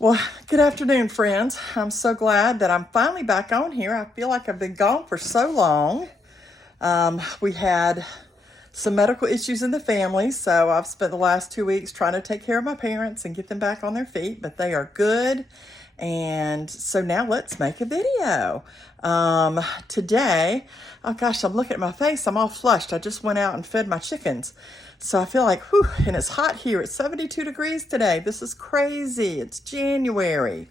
Well, good afternoon, friends. I'm so glad that I'm finally back on here. I feel like I've been gone for so long. We had some medical issues in the family, so I've spent the last 2 weeks trying to take care of my parents and get them back on their feet, but they are good. And so now let's make a video. Today, oh gosh, I'm looking at my face. I'm all flushed. I just went out and fed my chickens. So I feel like, whew, and it's hot here. It's 72 degrees today. This is crazy. It's January.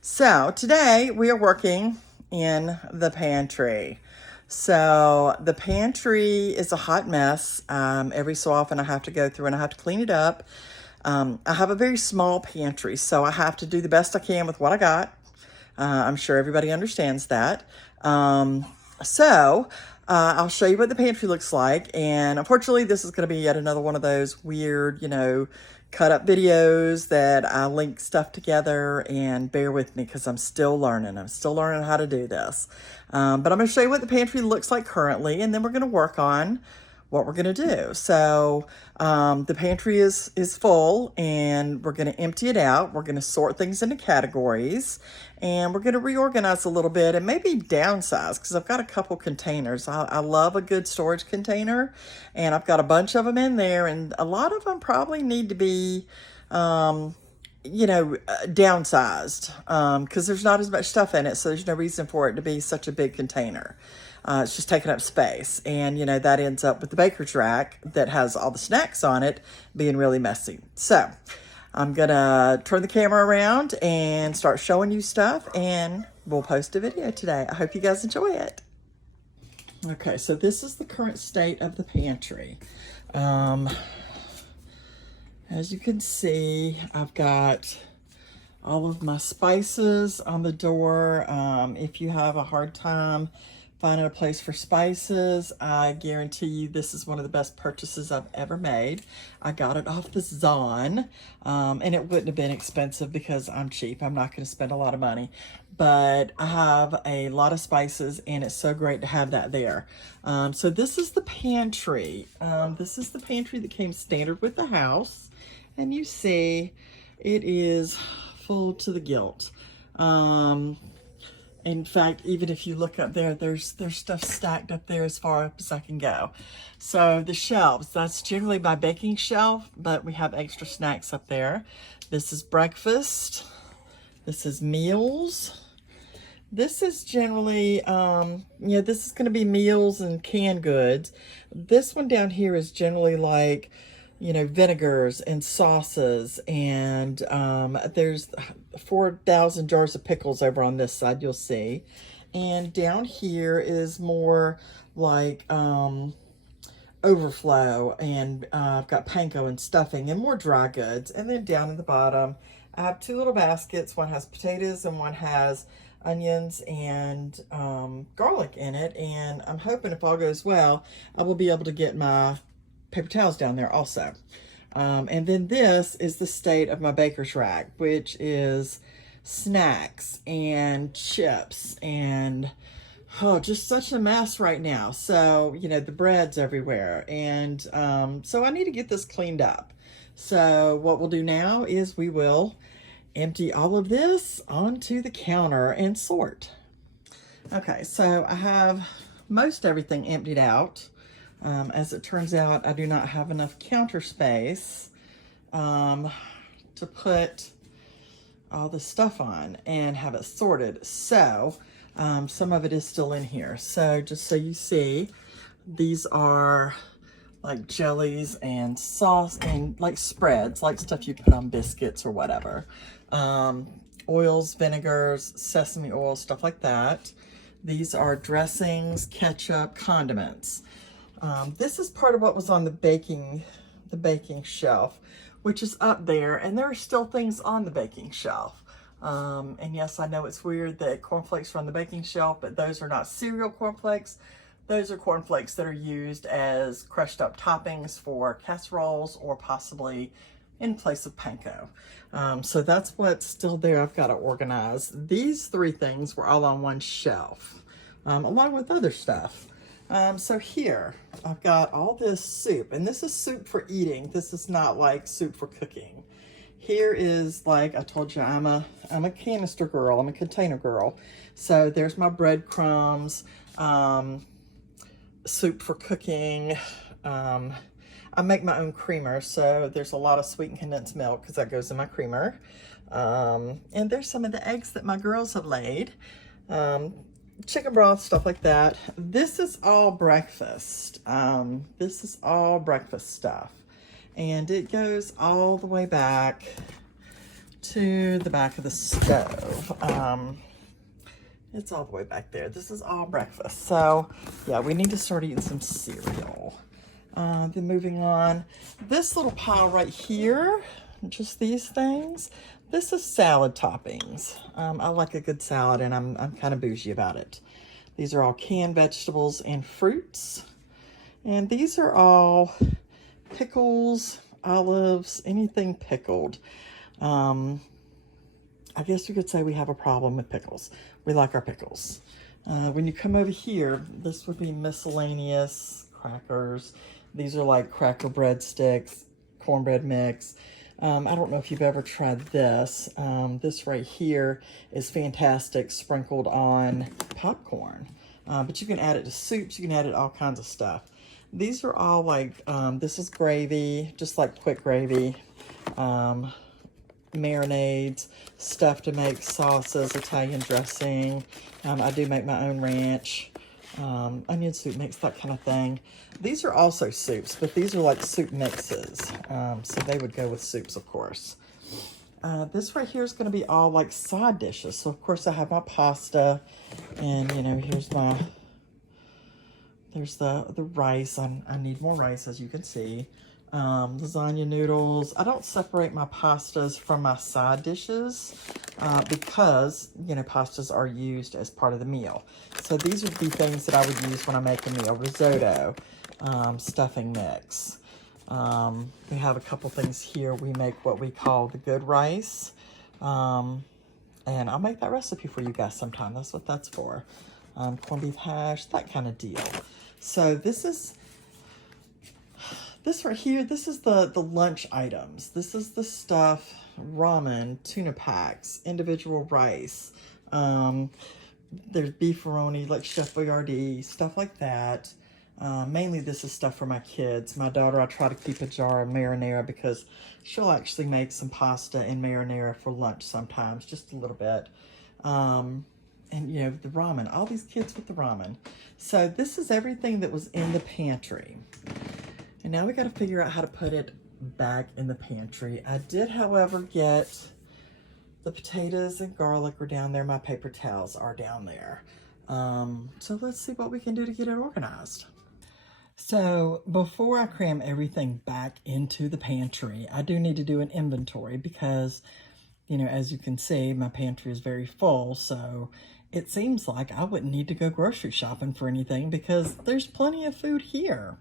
So today we are working in the pantry. So the pantry is a hot mess. Every so often I have to go through and I have to clean it up. I have a very small pantry, so I have to do the best I can with what I got. I'm sure everybody understands that. So I'll show you what the pantry looks like. And unfortunately, this is going to be yet another one of those weird, cut up videos that I link stuff together, and bear with me because I'm still learning. I'm still learning how to do this. But I'm going to show you what the pantry looks like currently, and then we're going to work on what we're going to do. So the pantry is full, and we're going to empty it out. We're going to sort things into categories, and we're going to reorganize a little bit and maybe downsize because I've got a couple containers. I love a good storage container, and I've got a bunch of them in there, and a lot of them probably need to be downsized because there's not as much stuff in it, so there's no reason for it to be such a big container. It's just taking up space, and that ends up with the baker's rack that has all the snacks on it being really messy. So I'm gonna turn the camera around and start showing you stuff, and we'll post a video today. I hope you guys enjoy it. Okay, so this is the current state of the pantry. As you can see, I've got all of my spices on the door. If you have a hard time finding a place for spices, I guarantee you this is one of the best purchases I've ever made. I got it off the Zon, and it wouldn't have been expensive because I'm cheap. I'm not going to spend a lot of money, but I have a lot of spices, and it's so great to have that there. So this is the pantry. This is the pantry that came standard with the house, and you see it is full to the gilt. In fact, even if you look up there, there's stuff stacked up there as far up as I can go. So the shelves, that's generally my baking shelf, but we have extra snacks up there. This is breakfast. This is meals. This is generally, this is going to be meals and canned goods. This one down here is generally like, vinegars and sauces, and there's 4,000 jars of pickles over on this side, you'll see. And down here is more like overflow, and I've got panko and stuffing and more dry goods. And then down at the bottom, I have two little baskets. One has potatoes and one has onions and garlic in it. And I'm hoping if all goes well, I will be able to get my paper towels down there also. And then this is the state of my baker's rack, which is snacks and chips and just such a mess right now. So, the bread's everywhere. And so I need to get this cleaned up. So what we'll do now is we will empty all of this onto the counter and sort. Okay, so I have most everything emptied out. As it turns out, I do not have enough counter space to put all the stuff on and have it sorted. So some of it is still in here. So just so you see, these are like jellies and sauce and like spreads, like stuff you put on biscuits or whatever. Oils, vinegars, sesame oil, stuff like that. These are dressings, ketchup, condiments. This is part of what was on the baking shelf, which is up there, and there are still things on the baking shelf. And yes, I know it's weird that cornflakes are on the baking shelf, but those are not cereal cornflakes. Those are cornflakes that are used as crushed up toppings for casseroles or possibly in place of panko. So that's what's still there. I've got to organize. These three things were all on one shelf, along with other stuff. So here, I've got all this soup, and this is soup for eating. This is not like soup for cooking. Here is, like I told you, I'm a canister girl. I'm a container girl. So there's my breadcrumbs, soup for cooking. I make my own creamer, so there's a lot of sweetened condensed milk because that goes in my creamer. And there's some of the eggs that my girls have laid. Chicken broth, stuff like that. This is all breakfast. This is all breakfast stuff. And it goes all the way back to the back of the stove. It's all the way back there. This is all breakfast. So yeah, we need to start eating some cereal. Then moving on, this little pile right here, just these things, this is salad toppings. I like a good salad, and I'm kind of bougie about it. These are all canned vegetables and fruits. And these are all pickles, olives, anything pickled. I guess you could say we have a problem with pickles. We like our pickles. When you come over here, this would be miscellaneous crackers. These are like cracker breadsticks, cornbread mix. I don't know if you've ever tried this. This right here is fantastic, sprinkled on popcorn. But you can add it to soups, you can add it to all kinds of stuff. These are all like, this is gravy, just like quick gravy. Marinades, stuff to make sauces, Italian dressing. I do make my own ranch. Onion soup mix, that kind of thing. These are also soups, but these are like soup mixes. So they would go with soups, of course. This right here is going to be all like side dishes. So of course I have my pasta, and you know, there's the rice. I need more rice, as you can see. Lasagna noodles. I don't separate my pastas from my side dishes because, you know, pastas are used as part of the meal. So these would be things that I would use when I make a meal. Risotto, stuffing mix. We have a couple things here. We make what we call the good rice. And I'll make that recipe for you guys sometime. That's what that's for. Corned beef hash, that kind of deal. So this right here, this is the lunch items. This is the stuff, ramen, tuna packs, individual rice. There's beefaroni, like Chef Boyardee, stuff like that. Mainly this is stuff for my kids. My daughter, I try to keep a jar of marinara because she'll actually make some pasta and marinara for lunch sometimes, just a little bit. And you know, the ramen, all these kids with the ramen. So this is everything that was in the pantry. And now we got to figure out how to put it back in the pantry. I did, however, get the potatoes and garlic are down there. My paper towels are down there. So let's see what we can do to get it organized. So before I cram everything back into the pantry, I do need to do an inventory because, you know, as you can see, my pantry is very full. So it seems like I wouldn't need to go grocery shopping for anything because there's plenty of food here.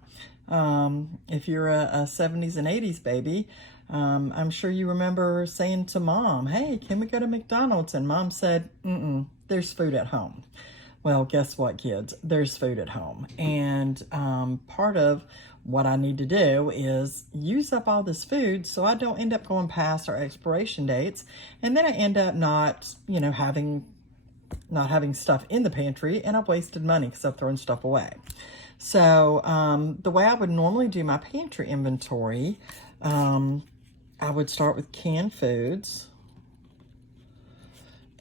If you're a 70s and 80s baby, I'm sure you remember saying to mom, hey, can we go to McDonald's? And mom said, there's food at home. Well, guess what, kids? There's food at home. And part of what I need to do is use up all this food so I don't end up going past our expiration dates. And then I end up not having stuff in the pantry, and I've wasted money because I've thrown stuff away. So the way I would normally do my pantry inventory, I would start with canned foods.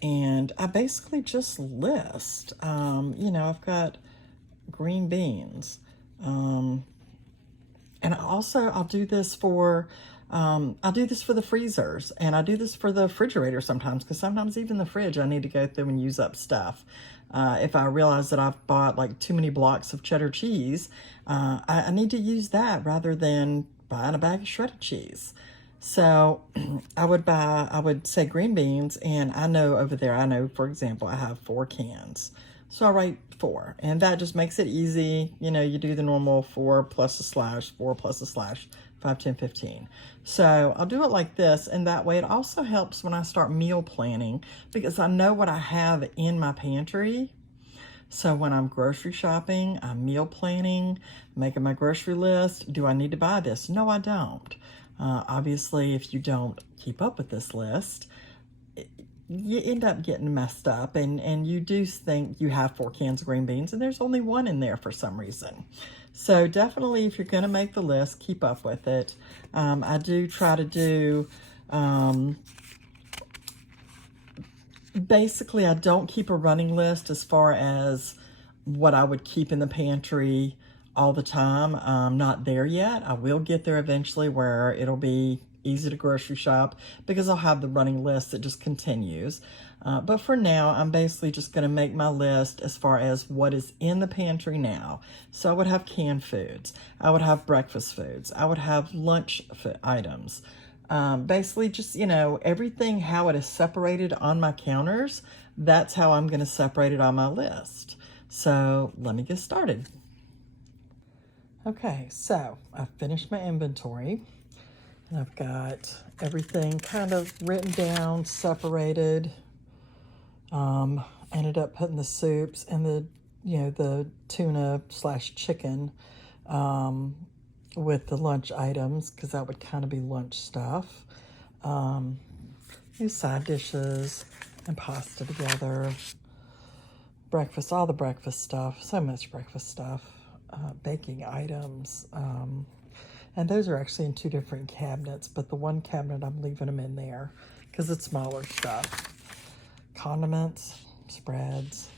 And I basically just list, I've got green beans. And I'll do this for the freezers, and I do this for the refrigerator sometimes, because sometimes even the fridge I need to go through and use up stuff. If I realize that I've bought like too many blocks of cheddar cheese, I need to use that rather than buying a bag of shredded cheese. So I would say green beans, and I know over there, for example, I have 4 cans. So I write 4, and that just makes it easy. You know, you do the normal 4 plus a slash, 4 plus a slash, 5, 10, 15. So I'll do it like this, and that way it also helps when I start meal planning because I know what I have in my pantry. So when I'm grocery shopping, I'm meal planning, making my grocery list. Do I need to buy this? No, I don't. Obviously, if you don't keep up with this list, you end up getting messed up, and you do think you have 4 cans of green beans and there's only one in there for some reason. So definitely, if you're going to make the list, keep up with it. I do try to do, basically, I don't keep a running list as far as what I would keep in the pantry all the time. I'm not there yet. I will get there eventually where it'll be easy to grocery shop because I'll have the running list that just continues. But for now, I'm basically just going to make my list as far as what is in the pantry now. So I would have canned foods. I would have breakfast foods. I would have lunch items. Basically just, everything, how it is separated on my counters, that's how I'm going to separate it on my list. So let me get started. Okay, so I've finished my inventory. And I've got everything kind of written down, separated. Ended up putting the soups and the tuna / chicken with the lunch items, because that would kind of be lunch stuff. These side dishes and pasta together. Breakfast, all the breakfast stuff, so much breakfast stuff. Baking items. And those are actually in 2 different cabinets, but the one cabinet I'm leaving them in there because it's smaller stuff. Condiments, spreads,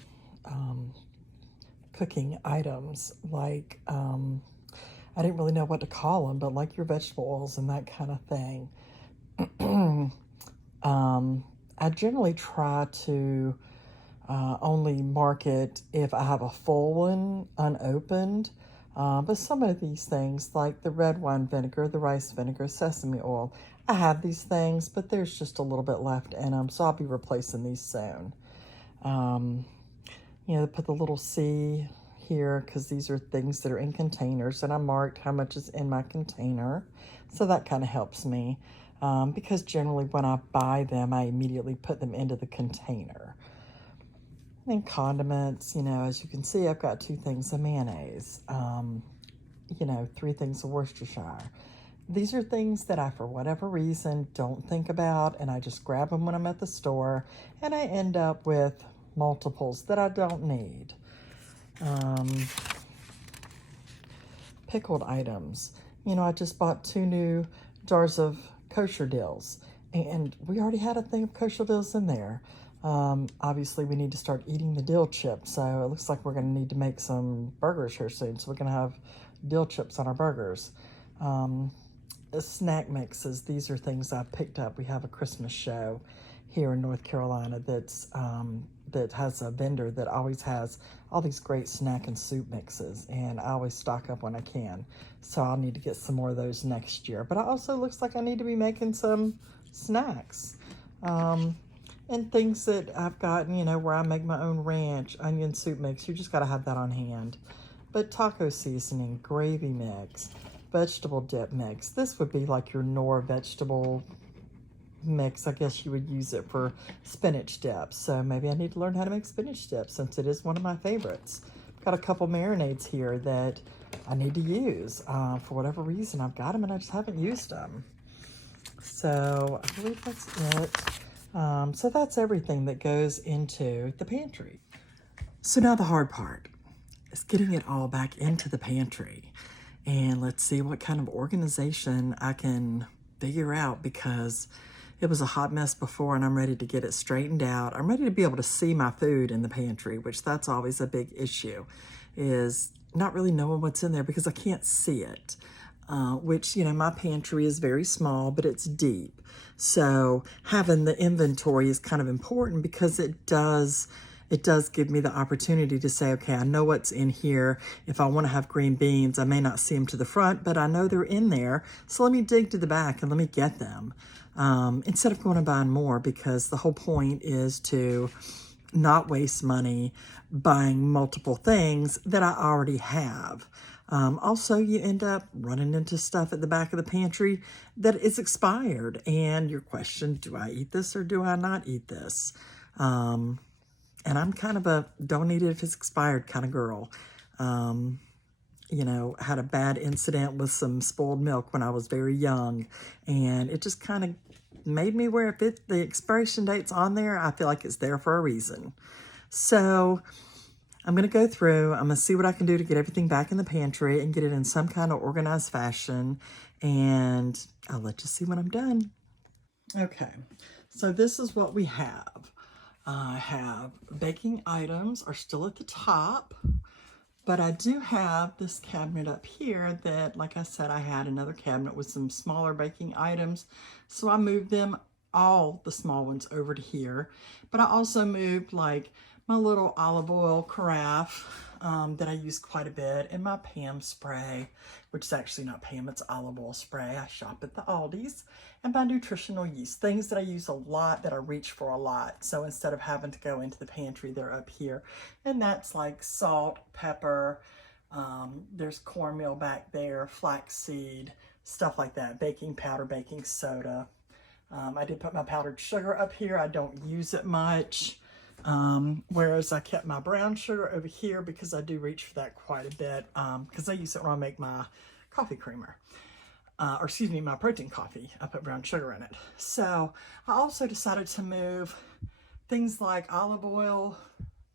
cooking items like, I didn't really know what to call them, but like your vegetable oils and that kind of thing. I generally try to only mark it if I have a full one unopened. But some of these things, like the red wine vinegar, the rice vinegar, sesame oil, I have these things, but there's just a little bit left in them, so I'll be replacing these soon. Put the little C here because these are things that are in containers, and I marked how much is in my container, so that kind of helps me. Because generally when I buy them, I immediately put them into the container. And condiments, as you can see, I've got 2 things of mayonnaise, 3 things of Worcestershire. These are things that I, for whatever reason, don't think about, and I just grab them when I'm at the store, and I end up with multiples that I don't need. Pickled items. I just bought 2 new jars of kosher dills, and we already had a thing of kosher dills in there. Obviously, we need to start eating the dill chips, so it looks like we're going to need to make some burgers here soon, so we're going to have dill chips on our burgers. Snack mixes, these are things I picked up. We have a Christmas show here in North Carolina that has a vendor that always has all these great snack and soup mixes, and I always stock up when I can, so I'll need to get some more of those next year. But it also looks like I need to be making some snacks. And things that I've gotten, where I make my own ranch, onion soup mix. You just got to have that on hand. But taco seasoning, gravy mix, vegetable dip mix. This would be like your Knorr vegetable mix. I guess you would use it for spinach dip. So maybe I need to learn how to make spinach dip since it is one of my favorites. I've got a couple marinades here that I need to use. For whatever reason, I've got them and I just haven't used them. So I believe that's it. So that's everything that goes into the pantry. So now the hard part is getting it all back into the pantry. And let's see what kind of organization I can figure out, because it was a hot mess before and I'm ready to get it straightened out. I'm ready to be able to see my food in the pantry, which that's always a big issue, is not really knowing what's in there because I can't see it. Which, my pantry is very small, but it's deep. So having the inventory is kind of important because it does give me the opportunity to say, okay, I know what's in here. If I want to have green beans, I may not see them to the front, but I know they're in there. So let me dig to the back and let me get them. Instead of going and buying more, because the whole point is to not waste money buying multiple things that I already have. Also, you end up running into stuff at the back of the pantry that is expired, and you're questioning, do I eat this or do I not eat this? And I'm kind of a don't eat it if it's expired kind of girl. you know, had a bad incident with some spoiled milk when I was very young. And it just kind of made me where if the expiration date's on there, I feel like it's there for a reason. So I'm going to go through, I'm going to see what I can do to get everything back in the pantry and get it in some kind of organized fashion. And I'll let you see when I'm done. Okay, so this is what we have. I have baking items are still at the top, but I do have this cabinet up here that, like I said, I had another cabinet with some smaller baking items. So I moved them, all the small ones, over to here. But I also moved like my little olive oil carafe that I use quite a bit, and my Pam spray, which is actually not Pam, it's olive oil spray. I shop at the Aldi's, and my nutritional yeast, things that I use a lot, that I reach for a lot. So instead of having to go into the pantry, they're up here. And that's like salt, pepper, there's cornmeal back there, flaxseed, stuff like that, baking powder, baking soda. I did put my powdered sugar up here. I don't use it much. Whereas I kept my brown sugar over here because I do reach for that quite a bit, because I use it when I make my coffee creamer. Or excuse me, my protein coffee. I put brown sugar in it. So I also decided to move things like olive oil,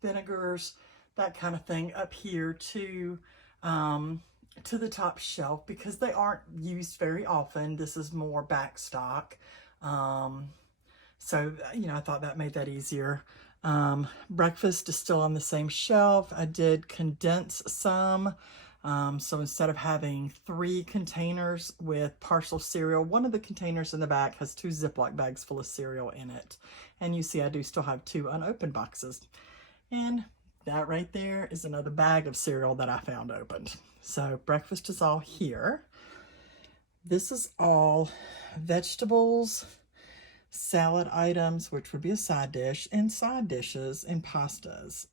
vinegars, that kind of thing up here to the top shelf because they aren't used very often. This is more back stock. So, you know, I thought that made that easier. Breakfast is still on the same shelf. I did condense some. So instead of having 3 containers with partial cereal, one of the containers in the back has 2 Ziploc bags full of cereal in it. And you see I do still have 2 unopened boxes. And that right there is another bag of cereal that I found opened. So breakfast is all here. This is all vegetables, salad items, which would be a side dish, and side dishes and pastas.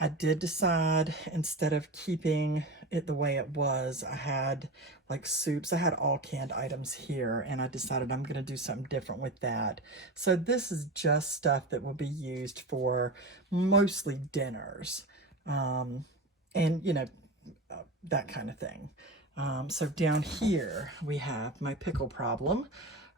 I did decide, instead of keeping it the way it was, I had like soups. I had all canned items here, and I decided I'm going to do something different with that. So this is just stuff that will be used for mostly dinners, and, you know, that kind of thing. So down here we have my pickle problem.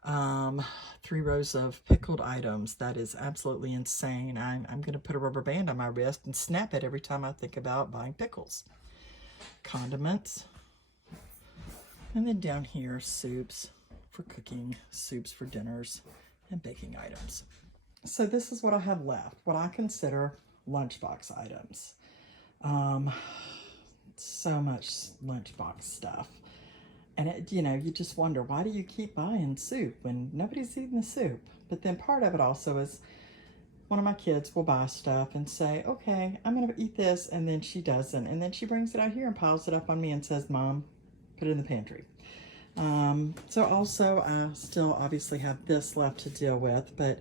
3 rows of pickled items. That is absolutely insane. I'm going to put a rubber band on my wrist and snap it every time I think about buying pickles. Condiments. And then down here, soups for cooking, soups for dinners, and baking items. So this is what I have left, what I consider lunchbox items. So much lunchbox stuff. And, it, you know, you just wonder, why do you keep buying soup when nobody's eating the soup? But then part of it also is one of my kids will buy stuff and say, okay, I'm going to eat this, and then she doesn't. And then she brings it out here and piles it up on me and says, Mom, put it in the pantry. So also I still obviously have this left to deal with, but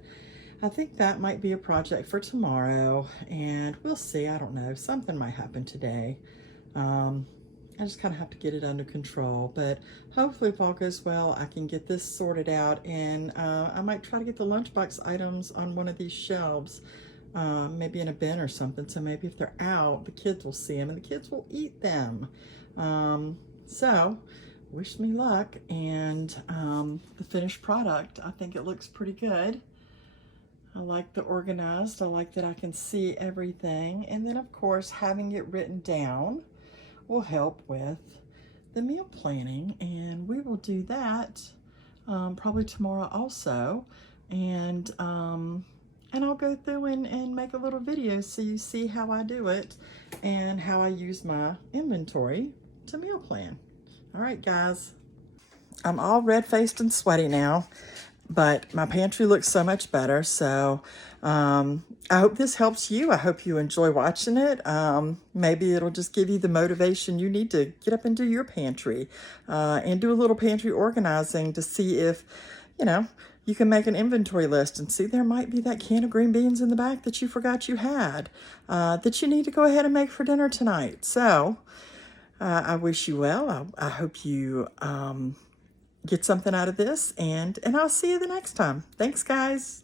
I think that might be a project for tomorrow, and we'll see. I don't know. Something might happen today. I just kind of have to get it under control, but hopefully if all goes well, I can get this sorted out, and I might try to get the lunchbox items on one of these shelves, maybe in a bin or something, so maybe if they're out, the kids will see them and the kids will eat them. So wish me luck, and the finished product, I think it looks pretty good. I like the organized, I like that I can see everything, and then of course having it written down will help with the meal planning, and we will do that probably tomorrow also, and I'll go through and make a little video so you see how I do it and how I use my inventory to meal plan. All right, guys, I'm all red-faced and sweaty now, but my pantry looks so much better. So I hope this helps you. I hope you enjoy watching it. Maybe it'll just give you the motivation you need to get up and do your pantry and do a little pantry organizing to see if, you know, you can make an inventory list and see there might be that can of green beans in the back that you forgot you had that you need to go ahead and make for dinner tonight. So I wish you well. I hope you get something out of this, and I'll see you the next time. Thanks, guys.